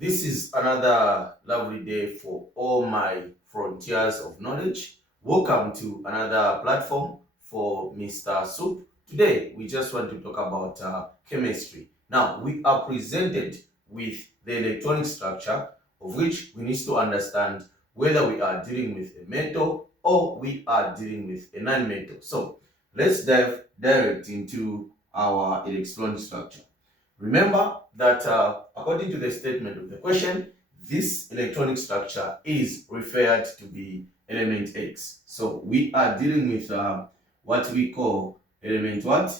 This is another lovely day for all my frontiers of knowledge. Welcome to another platform for Mr. Soup. Today, we just want to talk about chemistry. Now, we are presented with the electronic structure of which we need to understand whether we are dealing with a metal or we are dealing with a non-metal. So, let's dive direct into our electronic structure. Remember that according to the statement of the question, this electronic structure is referred to be element X. So we are dealing with what we call element what?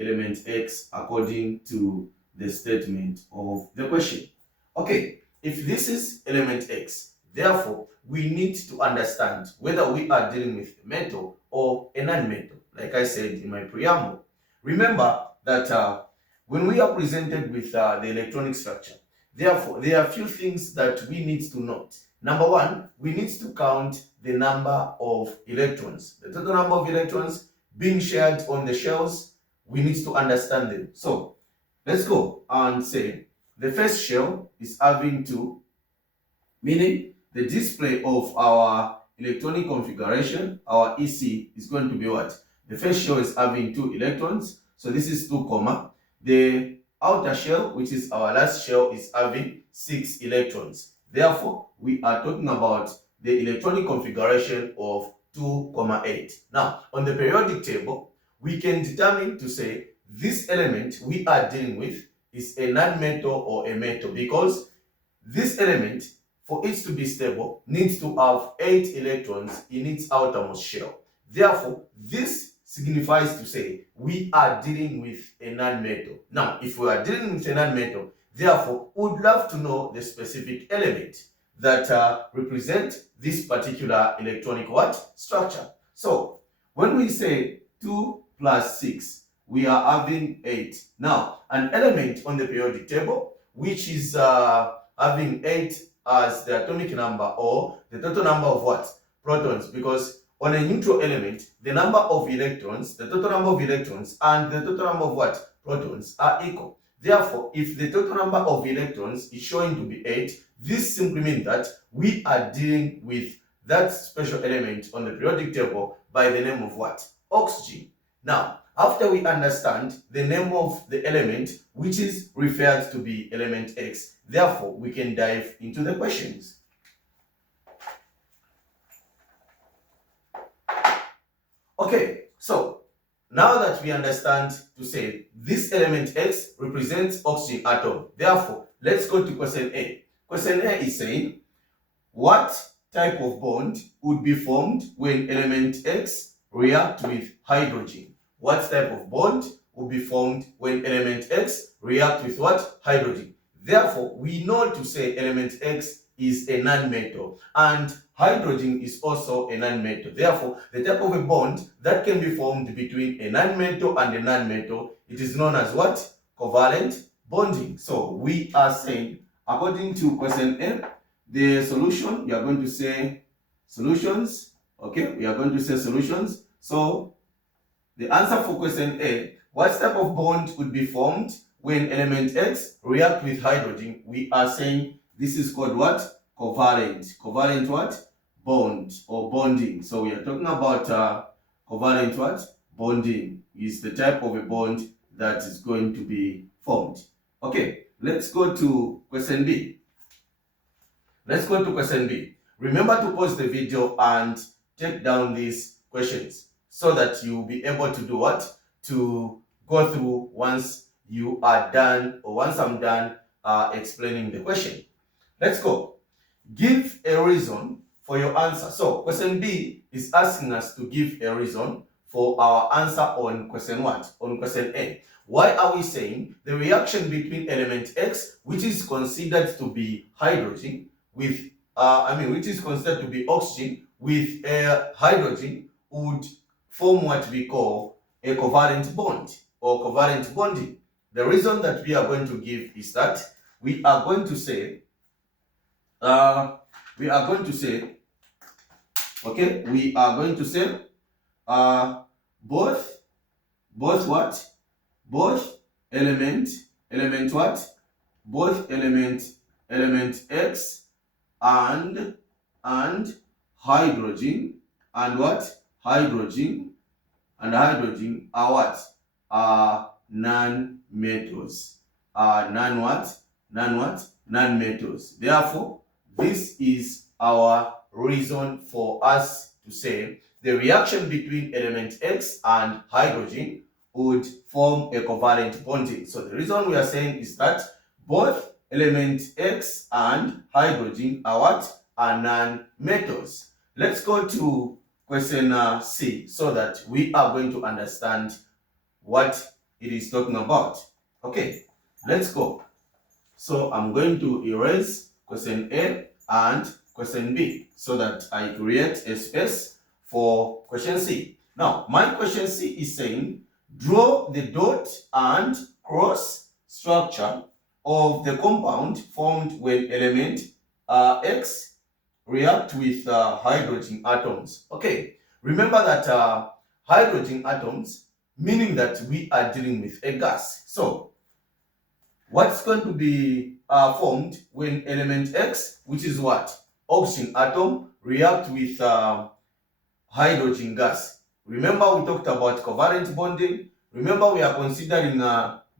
Element X according to the statement of the question. Okay, if this is element X, therefore we need to understand whether we are dealing with a metal or a non-metal, like I said in my preamble. Remember that when we are presented with the electronic structure, therefore, there are a few things that we need to note. Number one, we need to count the number of electrons. The total number of electrons being shared on the shells, we need to understand them. So, let's go and say the first shell is having 2, meaning the display of our electronic configuration, our EC, is going to be what? The first shell is having 2 electrons, so this is 2 comma. The outer shell, which is our last shell, is having 6 electrons. Therefore, we are talking about the electronic configuration of 2,8. Now, on the periodic table, we can determine to say this element we are dealing with is a non-metal or a metal, because this element, for it to be stable, needs to have 8 electrons in its outermost shell. Therefore, this signifies to say we are dealing with a non-metal. Now, if we are dealing with a non-metal, therefore, we would love to know the specific element that represent this particular electronic what? Structure. So, when we say 2 plus 6, we are having 8. Now, an element on the periodic table, which is having 8 as the atomic number or the total number of what? Protons, because on a neutral element, the number of electrons, the total number of electrons and the total number of what? Protons are equal. Therefore, if the total number of electrons is showing to be 8, this simply means that we are dealing with that special element on the periodic table by the name of what? Oxygen. Now, after we understand the name of the element, which is referred to be element X, therefore we can dive into the questions. Okay, so now that we understand to say this element X represents oxygen atom, therefore let's go to question A. Question A is saying, what type of bond would be formed when element X react with hydrogen? What type of bond would be formed when element X react with what? Hydrogen. Therefore, we know to say element X is a non-metal and hydrogen is also a non-metal. Therefore, the type of a bond that can be formed between a non-metal and a non-metal, it is known as what? Covalent bonding. So we are saying, according to question A, the solution, you are going to say solutions. Okay, we are going to say solutions. So the answer for question A, what type of bond would be formed when element X react with hydrogen? We are saying this is called what? Covalent. Covalent what? Bond or bonding. So we are talking about covalent what? Bonding is the type of a bond that is going to be formed. Okay, let's go to question B. Let's go to question B. Remember to pause the video and take down these questions so that you'll be able to do what? To go through once you are done or once I'm done explaining the question. Let's go. Give a reason for your answer. So question B is asking us to give a reason for our answer on question what? On question A. Why are we saying the reaction between element X, which is considered to be hydrogen, with which is considered to be oxygen with hydrogen, would form what we call a covalent bond or covalent bonding? The reason that we are going to give is that we are going to say okay, we are going to say both what? Both element what? Both element X and hydrogen and what? Hydrogen are what? Are non-metals. Are non-what? Non-what? Non-metals. Therefore, this is our reason for us to say the reaction between element X and hydrogen would form a covalent bonding. So the reason we are saying is that both element X and hydrogen are what? Are non-metals. Let's go to question C so that we are going to understand what it is talking about. Okay, let's go. So I'm going to erase question A and question B so that I create a space for question C. Now, my question C is saying, draw the dot and cross structure of the compound formed when element X react with hydrogen atoms. Okay, remember that hydrogen atoms, meaning that we are dealing with a gas. So what's going to be formed when element X, which is what? Oxygen atom, react with hydrogen gas. Remember we talked about covalent bonding. Remember we are considering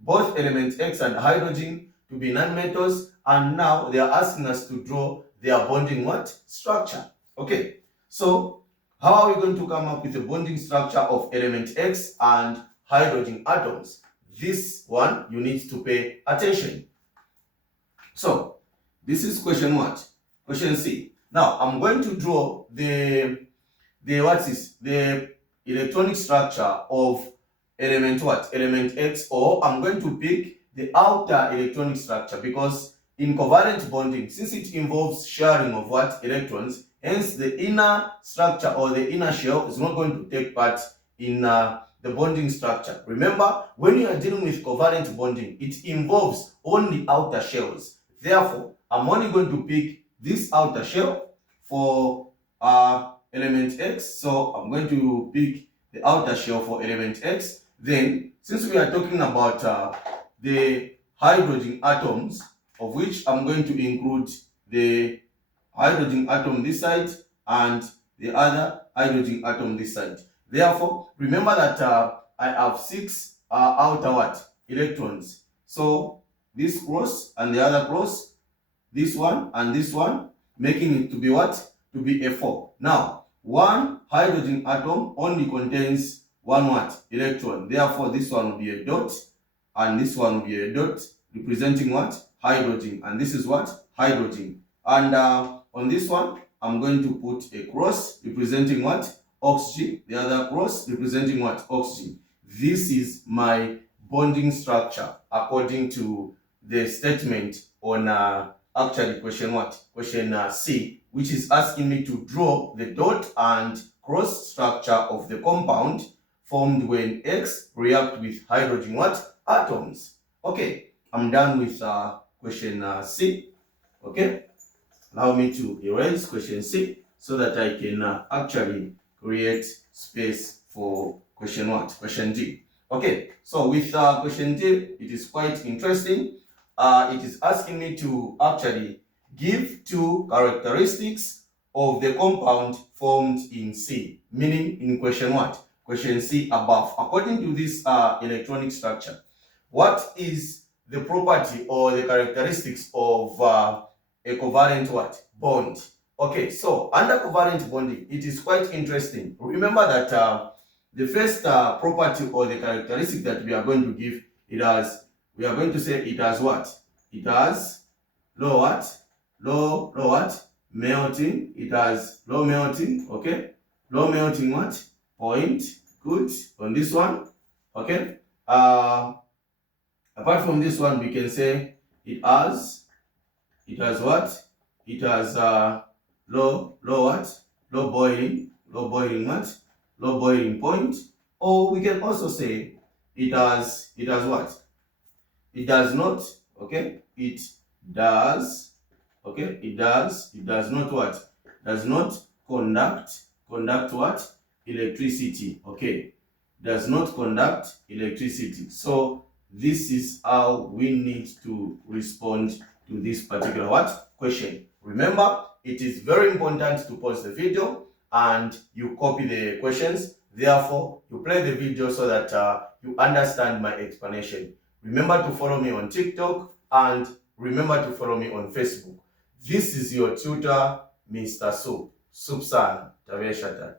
both element X and hydrogen to be nonmetals, and now they are asking us to draw their bonding what? Structure. Okay, so how are we going to come up with the bonding structure of element X and hydrogen atoms? This one you need to pay attention. So this is question what? Question C. Now I'm going to draw the electronic structure of element what? Element X, or I'm going to pick the outer electronic structure, because in covalent bonding, since it involves sharing of what? Electrons, hence the inner structure or the inner shell is not going to take part in the bonding structure. Remember, when you are dealing with covalent bonding, it involves only outer shells. Therefore, I'm only going to pick this outer shell for element X. So I'm going to pick the outer shell for element X. Then, since we are talking about the hydrogen atoms, of which I'm going to include the hydrogen atom this side and the other hydrogen atom this side. Therefore, remember that I have 6 outer what? Electrons. So this cross and the other cross, this one and this one, making it to be what? To be a 4. Now, one hydrogen atom only contains one what? Electron. Therefore, this one will be a dot, and this one will be a dot, representing what? Hydrogen. And this is what? Hydrogen. And on this one, I'm going to put a cross representing what? Oxygen. The other cross representing what? Oxygen. This is my bonding structure according to the statement on actually question what? Question C, which is asking me to draw the dot and cross structure of the compound formed when X react with hydrogen what? Atoms. Okay, I'm done with question C. Okay, allow me to erase question C so that I can actually create space for question what? Question D. Okay, so with question D, it is quite interesting. It is asking me to actually give 2 characteristics of the compound formed in C, meaning in question what? Question C above. According to this electronic structure, what is the property or the characteristics of a covalent what? Bond. Okay, so under covalent bonding, it is quite interesting. Remember that the first property or the characteristic that we are going to give, we are going to say it has what? It has low what? Low what? Melting. It has low melting. Okay, low melting what? Point. Good. On this one. Okay. Apart from this one, we can say it has what? It has low what? Low boiling what? Low boiling point. Or we can also say it has what? It does not, okay? It does, okay? It does not what? Does not conduct what? Electricity, okay? Does not conduct electricity. So this is how we need to respond to to this particular question. Remember, it is very important to pause the video and you copy the questions. Therefore, you play the video so that you understand my explanation. Remember to follow me on TikTok and remember to follow me on Facebook. This is your tutor, Mr. Soup. Soup sana. Tabia shata.